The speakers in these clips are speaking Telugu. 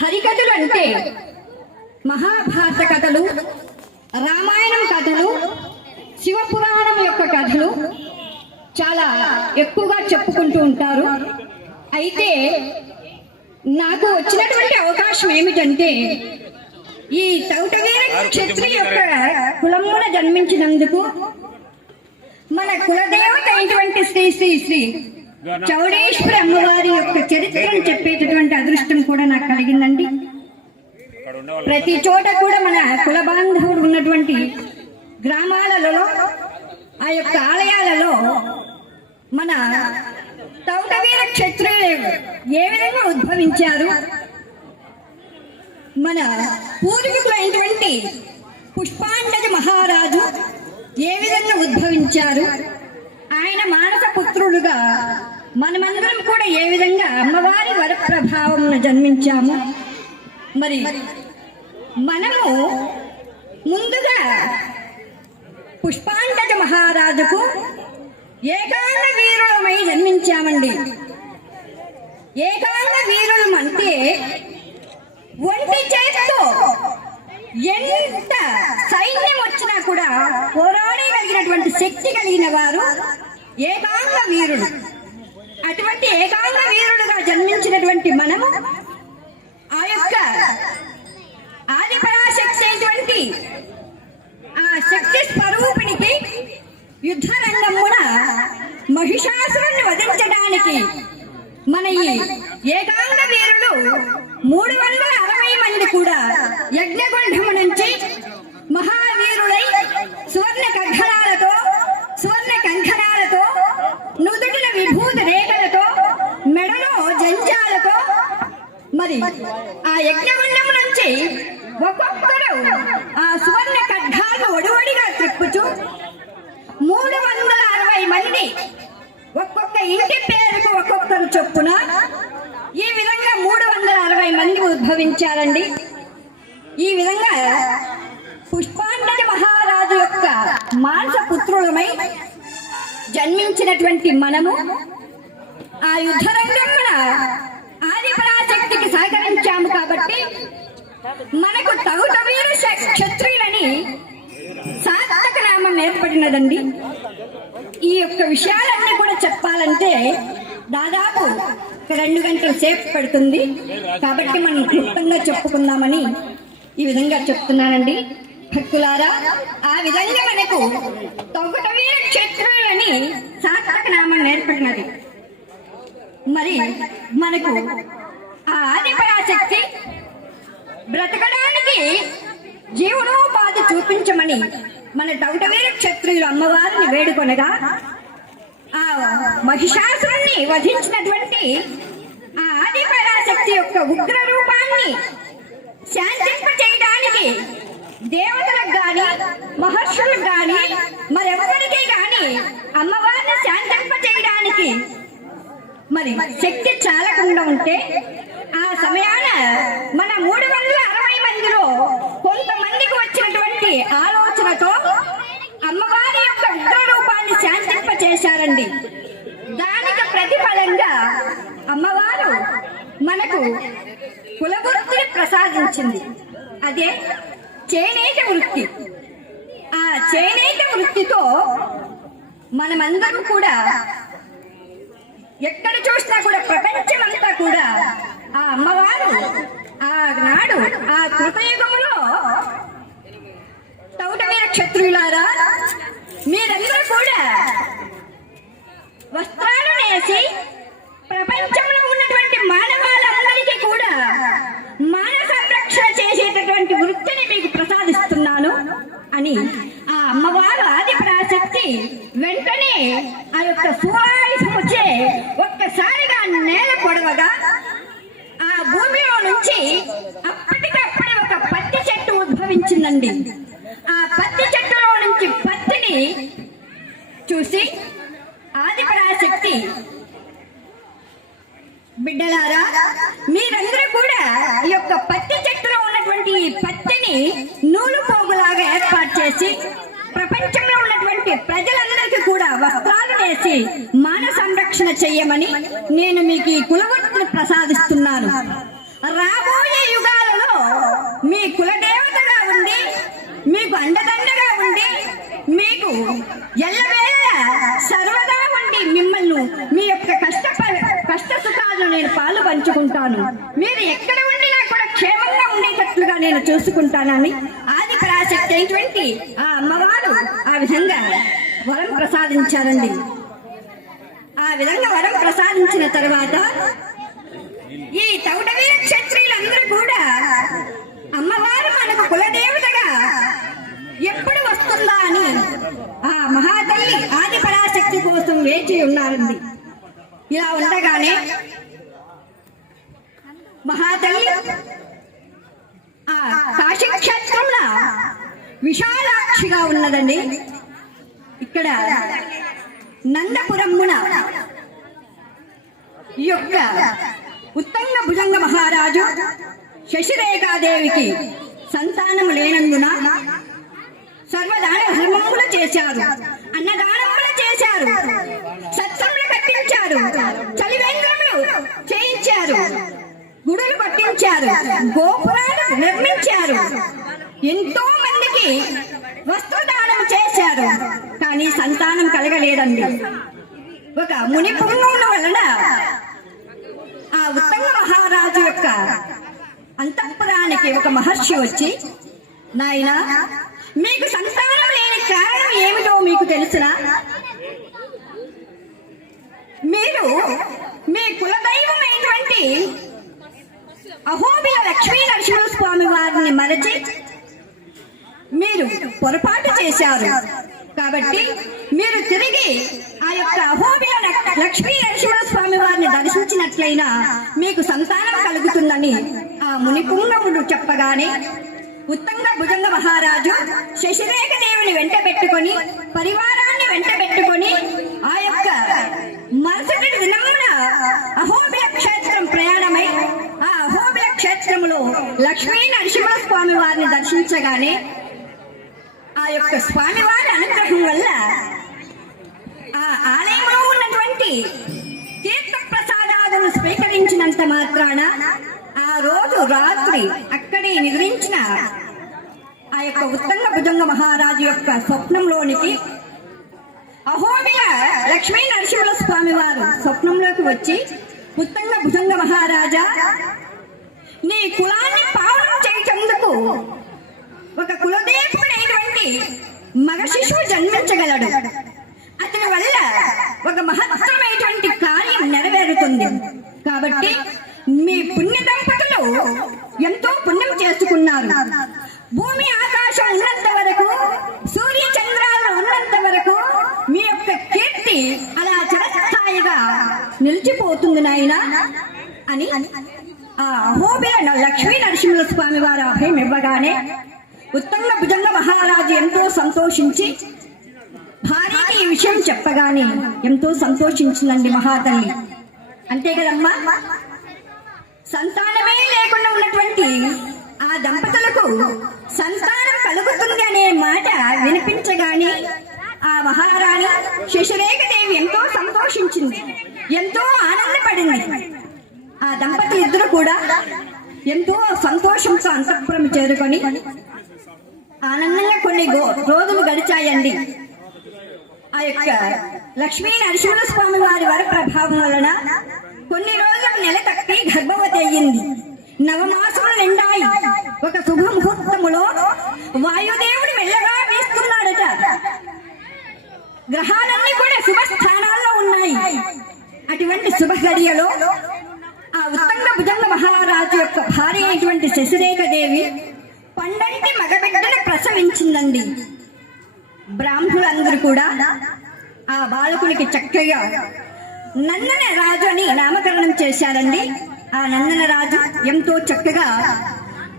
హరికథలు అంటే మహాభారత కథలు రామాయణం కథలు శివపురాణం యొక్క కథలు చాలా ఎక్కువగా చెప్పుకుంటూ ఉంటారు. అయితే నాకు వచ్చినటువంటి అవకాశం ఏమిటంటే ఈ తౌటవీర క్షత్రి యొక్క కులమున జన్మించినందుకు మన కులదేవత అయినటువంటి శ్రీ శ్రీ శ్రీ చౌడేశ్వరి అమ్మవారు చోట కూడా మన కుల బాంధవుడు ఉన్నటువంటి గ్రామాలలో ఆ యొక్క ఆలయాలలో మన తౌటవీర క్షత్రియులు ఏ విధంగా ఉద్భవించారు. మన పూర్వీకులైనటువంటి పుష్పాండజ మహారాజు ఏ విధంగా ఉద్భవించారు? ఆయన మానస పుత్రులుగా మనమందరం కూడా ఏ విధంగా అమ్మవారి వరప్రభావం జన్మించాము? మరి మనము ముందుగా పుష్పాంకజ మహారాజుకు ఏకాంగ వీరులమై జన్మించామండి. ఏకాంగ వీరులం అంటే ఒంటి చేతితో ఎంత సైన్యం వచ్చినా కూడా పోరాడగలిగినటువంటి శక్తి కలిగిన వారు ఏకాంగ వీరుడు అటువంటి ఏకాంగ వీరుడుగా జన్మించినటువంటి మనము ఆ యొక్క ఆది పరాశక్తి అయినటువంటి ఆ శక్తి స్వరూపిణికి యుద్ధ రంగమున మహిషాసురుణ్ణి వధించడానికి మన ఈ ఏకాంగ వీరులు మూడు వందల అరవై మంది కూడా యజ్ఞగుండము నుంచి మహావీరులై సువర్ణ కంకణాలతో సువర్ణ కంకణాలతో నుదుటిన విభూత రేఖలతో మెడలో జంజాలతో మరి ఆ యజ్ఞగుండము నుంచి ఒక్కొక్కరు ఆ సువర్ణ ఖడ్గాలను ఒడివడిగా త్రిప్పుచు మూడు వందల అరవై మంది ఒక్కొక్క ఇంటి పేరుకు ఒక్కొక్కరు చొప్పున ఈ విధంగా మూడు వందల అరవై మంది ఉద్భవించారండి. ఈ విధంగా పుష్పాంజలి మహారాజు యొక్క మానస పుత్రులమై జన్మించినటువంటి మనము ఆ యుద్ధ రంగమున ఆది పరాశక్తికి సహకరించాము కాబట్టి మనకు తగుటవీర క్షత్రియులని సార్థక నామం ఏర్పడినదండి ఈ యొక్క విషయాలన్నీ కూడా చెప్పాలంటే దాదాపు రెండు గంటల సేపు పడుతుంది. కాబట్టి మనం క్లుప్తంగా చెప్పుకుందామని ఈ విధంగా చెప్తున్నానండి. భక్తులారా ఆ విధంగా మనకు తొగటవీర క్షత్రులని సార్థక నామం ఏర్పడినది మరి మనకు ఆ ఆది పరాశక్తి బ్రతకడానికి జీవనోపాధి చూపించమని మన దౌటవీర క్షత్రియులు అమ్మవారిని వేడుకొనగా ఆ మహిషాసురుణ్ణి వధించినటువంటి ఆ ఆది పరాశక్తి యొక్క ఉగ్ర రూపాన్ని శాంతింప చేయడానికి దేవతలకు గాని మహర్షులకు గాని మరెవరికి గాని అమ్మవారిని శాంతింప చేయడానికి మరి శక్తి చాలకుండా ఉంటే ఆ సమయాన మన మూడు వందల అరవై మందిలో కొంతమందికి వచ్చినటువంటి ఆలోచనతో అమ్మవారి యొక్క ఉగ్ర రూపాన్ని శాంతింప చేశారండి దానికి ప్రతిఫలంగా అమ్మవారు మనకు కులవృత్తిని ప్రసాదించింది. అదే చేనేత వృత్తి. ఆ చేనేత వృత్తితో మనమందరం కూడా ఎక్కడ చూసినా కూడా ప్రపంచమంతా కూడా ఆ అమ్మవారు ఆనాడు ఆ కృతయుగంలో తౌటవీర క్షత్రులారా మీరందరూ కూడా వస్త్రాలు నేసి ప్రపంచంలో ఉన్నటువంటి మానవాళ్ళందరికీ కూడా మానవ సంరక్షణ చేసేటటువంటి వృత్తిని మీకు ప్రసాదిస్తున్నాను అని ఆ అమ్మవారు ఆది ప్రాశక్తి వెంటనే ఆ యొక్క సువాయుధం వచ్చే ఒక్కసారిగా నేల పొడవగా ఆ భూమిలో నుంచి అప్పటికప్పుడే ఒక పత్తి చెట్టు ఉద్భవించిందండి. ఆ పత్తి చెట్టులో నుంచి పత్తిని చూసి ఆది పరాశక్తి బిడ్డలారా మీరందరూ కూడా ఈ యొక్క పత్తి చెట్టులో ఉన్నటువంటి పత్తిని నూలు పోగులాగా ఏర్పాటు చేసి ప్రపంచంలో ఉన్నటువంటి ప్రజలందరికీ కూడా వస్త్రాలు వేసి మాన సంరక్షణ చెయ్యమని నేను మీకు ఈ కులవృత్తిని ప్రసాదిస్తున్నాను. రాబోయే యుగాలలో మీ కులదేవతగా ఉండి మీకు అండదండగా ఉండి మీకు ఎల్లవేళ సర్వదా ఉండి మిమ్మల్ని మీ యొక్క కష్ట కష్ట సుఖాలను నేను పాలు పంచుకుంటాను. మీరు ఎక్కడ ఉండినా కూడా క్షేమంగా ఉండేటట్లుగా నేను చూసుకుంటానని ఆది పరాశక్తి అయినటువంటి ఆ అమ్మవారు ఆ విధంగా వరం ప్రసాదించారండి. ఆ విధంగా వరం ప్రసాదించిన తర్వాత ఈ తౌడవీర క్షత్రియులందరూ కూడా అమ్మవారు మనకు కులదేవతగా ఎప్పుడు వస్తుందా అని ఆ మహాతల్లి ఆది పరాశక్తి కోసం వేచి ఉన్నారండి. ఇలా ఉండగానే మహాతల్లి ఆ కాశీక్షేత్రంలో విశాలాక్షిగా ఉన్నదండి. ఇక్కడ నందపురమున ఈ యొక్క ఉత్తంగ భుజంగ మహారాజు శశిరేఖాదేవికి సంతానం లేనందున సర్వదాన ధర్మములు చేశారు. అన్నదానములు చేశారు. కట్టించారు చలివేంద్రములు చేయించారు. గుడులు కట్టించారు గోపురాలు నిర్మించారు. ఎంతో మందికి వస్త్రదానం చేశారు. కానీ సంతానం కలగలేదండి. ఒక ముని పుణ్యముల వలన ఆ ఉత్తంగ మహారాజు యొక్క అంతఃపురానికి ఒక మహర్షి వచ్చి నాయన మీకు సంతానం లేని కారణం ఏమిటో మీకు తెలుసునా? మీరు మీ కులదైవమైనటువంటి అహోబిల లక్ష్మీ నరసింహ స్వామి వారిని మరచి మీరు పొరపాటు చేశారు. కాబట్టి మీరు తిరిగి ఆ యొక్క అహోబిల లక్ష్మీ నరసింహస్వామి వారిని దర్శించినట్లయినా మీకు సంతానం కలుగుతుందని ఆ మునిపుంగముడు చెప్పగానే ఉత్తంగ భుజంగ మహారాజు శశిరేఖ దేవిని వెంట పెట్టుకొని పరివారాన్ని వెంట పెట్టుకొని ఆ యొక్క మరుసటి దినమున అహోబిల క్షేత్రం ప్రయాణమై ఆ అహోబిల క్షేత్రములో లక్ష్మీ నరసింహ స్వామి వారిని దర్శించగానే ఆ యొక్క స్వామివారి అనుగ్రహం వల్ల ఆ ఆలయంలో ఉన్నటువంటి తీర్థ ప్రసాదాలను స్వీకరించినంత మాత్రాన ఆ రోజు రాత్రి అక్కడే నిద్రించిన ఆ యొక్క ఉత్తంగ భుజంగ మహారాజు యొక్క స్వప్నంలోనికి అహోబిల లక్ష్మీ నరసింహ స్వామి వారు స్వప్నంలోకి వచ్చి ఉత్తంగ భుజంగ మహారాజా నీ కులాన్ని ఒక కులదేవుడైనటువంటి మగ శిశువు జన్మించగలడు. అతని వల్ల ఒక మహత్తరమైనటువంటి కార్యం నెరవేరుతుంది. కాబట్టి మీ పుణ్య దంపతులు ఎంతో పుణ్యం చేసుకున్నారు. భూమి ఆకాశం ఉన్నంత వరకు సూర్య చంద్రాలు ఉన్నంత వరకు మీ యొక్క కీర్తి అలా చిరస్థాయిగా నిలిచిపోతుంది నాయన అని ఆ అహోబిల లక్ష్మీ నరసింహ స్వామి వారు అభయం ఇవ్వగానే ఉత్తంగ భుజంగ మహారాజు ఎంతో సంతోషించి భార్యకి ఈ విషయం చెప్పగానే ఎంతో సంతోషించిందండి మహాతల్లి. అంతే కదమ్మా? సంతానమే లేకుండా ఉన్నటువంటి ఆ దంపతులకు సంతానం కలుగుతుంది అనే మాట వినిపించగానే ఆ మహారాణి శశిరేఖ దేవి ఎంతో సంతోషించింది ఎంతో ఆనందపడింది. ఆ దంపతులు ఇద్దరు కూడా ఎంతో సంతోషంతో అంతఃపురం చేరుకొని ఆనందంగా కొన్ని గో- రోజులు గడిచాయండి. ఆ యొక్క లక్ష్మీ నరసింహ స్వామి వారి వర ప్రభావం వలన కొన్ని రోజులు నెల తప్పి గర్భవతి అయ్యింది. నవమాసములు నిండాయి ఒక శుభ ముహూర్తములో వాయుదేవుడు మెల్లగా వీస్తున్నాడట. గ్రహాలన్నీ కూడా శుభ స్థానాల్లో ఉన్నాయి. అటువంటి శుభ గడియలో ఉత్తంగ భుజంగ మహారాజు యొక్క భార్య అయినటువంటి శశిరేఖ దేవి పండంటి మగబిడ్డను ప్రసవించిందండి. బ్రాహ్మణులందరూ కూడా ఆ బాలకునికి చక్కగా నందన రాజు అని నామకరణం చేశారండి. ఆ నందన రాజు ఎంతో చక్కగా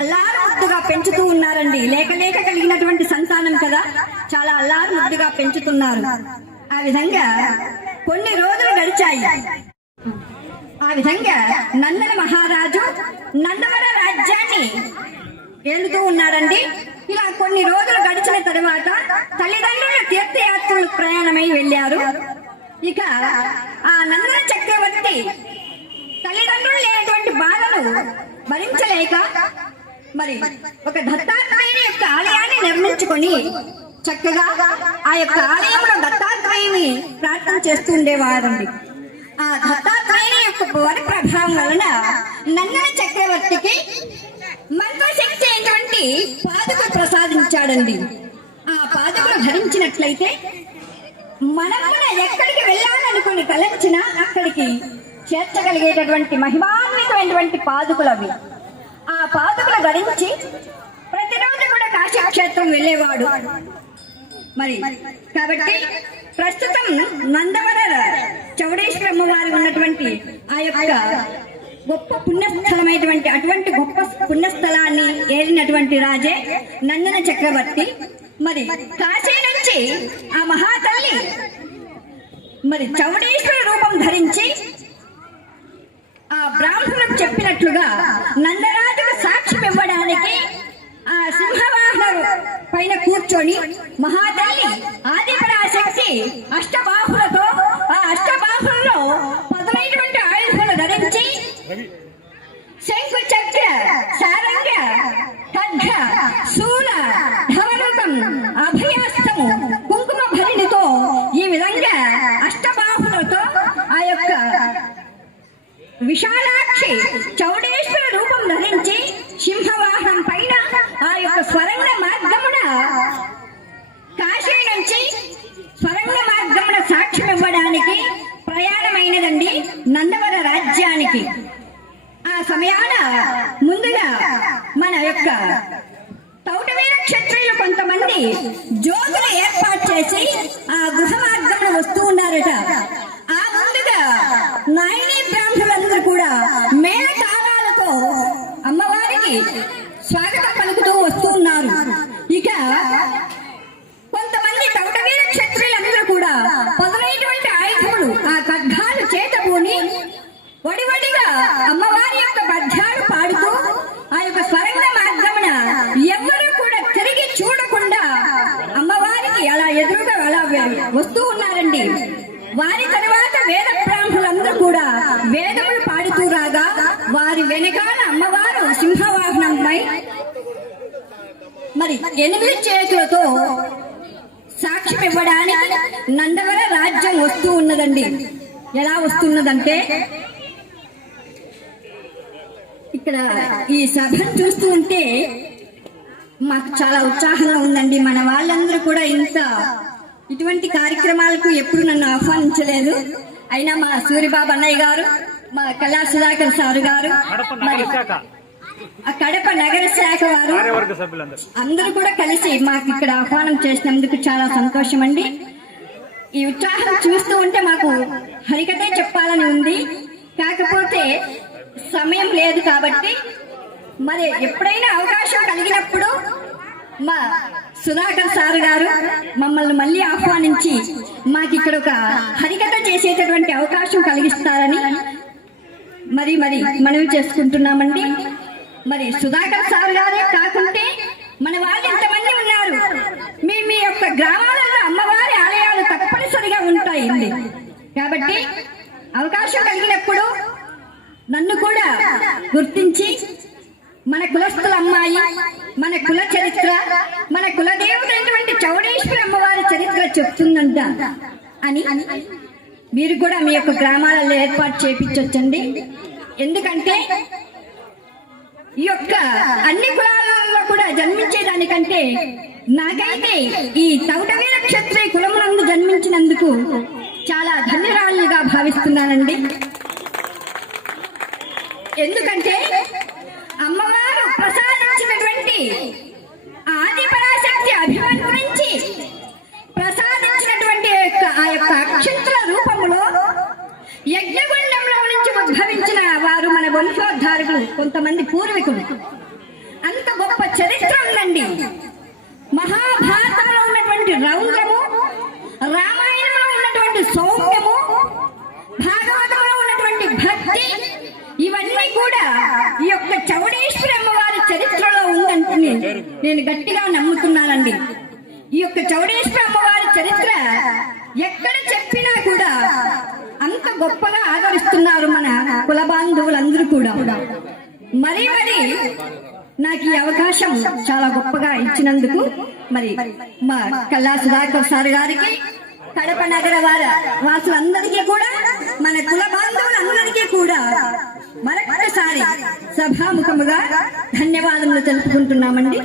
అల్లారుముద్దుగా పెంచుతూ ఉన్నారండి. లేక లేక కలిగినటువంటి సంతానం కదా. చాలా అల్లారుముద్దుగా పెంచుతున్నారు. ఆ విధంగా కొన్ని రోజులు గడిచాయి. ఆ విధంగా నందన మహారాజు నందవర రాజ్యాన్ని ఏలుతూ ఉన్నాడండి. ఇలా కొన్ని రోజులు గడిచిన తర్వాత తల్లిదండ్రులు తీర్థయాత్రలు ప్రయాణమై వెళ్ళారు. ఇక ఆ నందన చక్రవర్తి తల్లిదండ్రులు లేనటువంటి బాధను భరించలేక మరి ఒక దత్తాత్రేయుని యొక్క ఆలయాన్ని నిర్మించుకొని చక్కగా ఆ యొక్క ఆలయంలో దత్తాత్రేయుని ప్రార్థన చేస్తుండేవారండి ఆ దత్తాత్రేయ యొక్క వరి ప్రభావం వలన నందన చక్రవర్తికి మంత్రశక్తి అయినటువంటి పాదుక ప్రసాదించాడండి. ఆ పాదుకలు ధరించినట్లయితే మనం కూడా ఎక్కడికి వెళ్ళాలనుకుని తలంచినా అక్కడికి చేర్చగలిగేటటువంటి మహిమాన్వితమైనటువంటి పాదుకులు అవి. ఆ పాదుకలు ధరించి ప్రతిరోజు కూడా కాశీక్షేత్రం వెళ్ళేవాడు. మరి కాబట్టి ప్రస్తుతం నందవర చౌడేశ్వరమ్మ వారు ఉన్నటువంటి ఆ యొక్క గొప్ప పుణ్యస్థలమైనటువంటి అటువంటి గొప్ప పుణ్యస్థలాన్ని ఏలినటువంటి రాజే నందన చక్రవర్తి. మరి కాశీ నుంచి ఆ మహాతల్లి మరి చౌడేశ్వర రూపం ధరించి ఆ బ్రాహ్మణులకు చెప్పినట్లుగా నందరాజుకు సాక్ష్యం ఇవ్వడానికి ఆ సింహవాహనం పైన కూర్చొని మహాతల్లి ఆదిపరాశక్తి అష్టబాహులతో ఆ అష్టబా సారంగ ఖడ్గ శూల ధవనుకం అభయాస్తము కుంకుమ భరిణితో ఈ విధంగా అష్టబాహులతో ఆ యొక్క విశాలాక్షి చౌడేశ్వర రూపం ధరించి సింహవాహనం పైన ఆ యొక్క స్వరంగ మార్గమున కాశీ నుంచి స్వరంగ మార్గమున సాక్ష్యం ఇవ్వడానికి ప్రయాణమైనదండి నందవర రాజ్యానికి. సమయాన ముందుగా మన యొక్క తౌటవీర క్షత్రియులు కొంతమంది జోగులు ఏర్పాటు చేసి ఆ గృహ మార్గంలో వస్తూ ఉన్నారట. ఆ ముందుగా నాయని బ్రాహ్మణులందరూ కూడా మేళతారాలతో అమ్మవారికి స్వాగతం పలుకుతారు వస్తూ ఉన్నారు ఇక కొంతమంది తౌటవీర క్షత్రియులందరూ కూడా పదునైనటువంటి ఆయుధములు ఆ ఖడ్గాలు చేతబూని వడివడిగా అమ్మవారి యొక్క పద్యాలు పాడుతూ ఆ యొక్క స్వరంగ మార్గమున ఎవ్వరూ కూడా తిరిగి చూడకుండా అమ్మవారికి అలా ఎదురుగా అలా వె- వస్తూ ఉన్నారండి వారి తర్వాత వేద బ్రాహ్మణులందరూ కూడా వేదములు పాడుతూ రాగా వారి వెనకాల అమ్మవారు సింహవాహనంపై మరి ఎనిమిది చేతులతో సాక్ష్యం ఇవ్వడానికి నందవర రాజ్యం వస్తూ ఉన్నదండి. ఎలా వస్తున్నదంటే ఇక్కడ ఈ సభను చూస్తూ ఉంటే మాకు చాలా ఉత్సాహంగా ఉందండి. మన వాళ్ళందరూ కూడా ఇంత ఇటువంటి కార్యక్రమాలకు ఎప్పుడు నన్ను ఆహ్వానించలేదు. అయినా మా సూర్యబాబు అన్నయ్య గారు మా కళా సుధాకర్ సారు గారు కడప నగర శాఖ. వారు అందరూ కూడా కలిసి మాకు ఇక్కడ ఆహ్వానం చేసినందుకు చాలా సంతోషం అండి ఈ ఉత్సాహం చూస్తూ ఉంటే మాకు హరికథే చెప్పాలని ఉంది. కాకపోతే సమయం లేదు కాబట్టి మరి ఎప్పుడైనా అవకాశం కలిగినప్పుడు మా సుధాకర్ సార్ గారు మమ్మల్ని మళ్ళీ ఆహ్వానించి మాకు ఇక్కడ ఒక హరికథ చేసేటటువంటి అవకాశం కలిగిస్తారని మరి మరి మనవి చేసుకుంటున్నామండి. మరి సుధాకర్ సార్ గారే కాకుంటే మన వాళ్ళు ఎంతమంది ఉన్నారు. మీ మీ యొక్క గ్రామాలలో అమ్మవారి ఆలయాలు తప్పనిసరిగా ఉంటాయి కాబట్టి అవకాశం కలిగినప్పుడు నన్ను కూడా గుర్తించి మన కులస్తుల అమ్మాయి మన కుల చరిత్ర మన కులదేవుడైనటువంటి చౌడేశ్వరి అమ్మవారి చరిత్ర చెప్తుందంట. అని మీరు కూడా మీ యొక్క గ్రామాలలో ఏర్పాటు చేపించవచ్చండి ఎందుకంటే ఈ యొక్క అన్ని కులాలలో కూడా జన్మించేదానికంటే నాకైతే ఈ తౌటవీర క్షత్రియ కులమునందు జన్మించినందుకు చాలా ధన్యరాలుగా భావిస్తున్నానండి. ఎందుకంటే అమ్మవారు ప్రసాదించినటువంటి ఆది పరాశక్తి అభిమంత్రించి ప్రసాదించినటువంటి యొక్క ఆ యొక్క అక్షంతల రూపములో యజ్ఞగుండంలో నుంచి ఉద్భవించిన వారు మన వంశోద్ధారకులు కొంతమంది పూర్వీకులు. అంత గొప్ప చరిత్ర ఉందండి. ఒక చౌడేశ్వరి అమ్మవారి చరిత్రలో ఉందంటే నేను గట్టిగా నమ్ముతున్నానండి. ఈ యొక్క చౌడేశ్వరి అమ్మవారి చరిత్ర ఎక్కడ చెప్పినా కూడా అంత గొప్పగా ఆదరిస్తున్నారు మన కుల బాంధవులందరూ కూడా. మరి మరి నాకు ఈ అవకాశం చాలా గొప్పగా ఇచ్చినందుకు మరి మా కల్లా సుధాకర్ సార్ గారికి కడప నగర వార వాసులందరికీ కూడా మన కుల బాంధవులందరికీ కూడా మరొకసారి సభాముఖముగా ధన్యవాదములు తెలుపుకుంటున్నామండి.